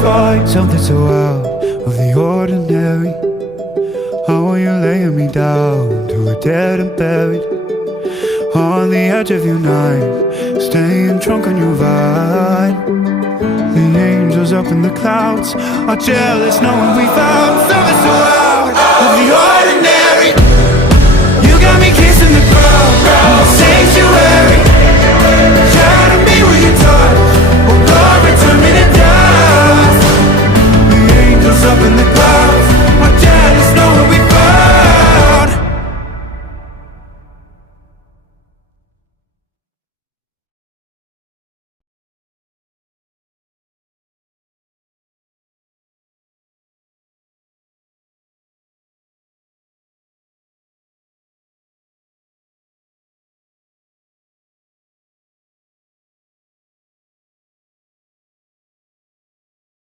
find something so out of the ordinary. How are you laying me down to a dead and buried on the edge of your knife, staying drunk on your vine. The angels up in the clouds are jealous knowing we found something so out of the ordinary.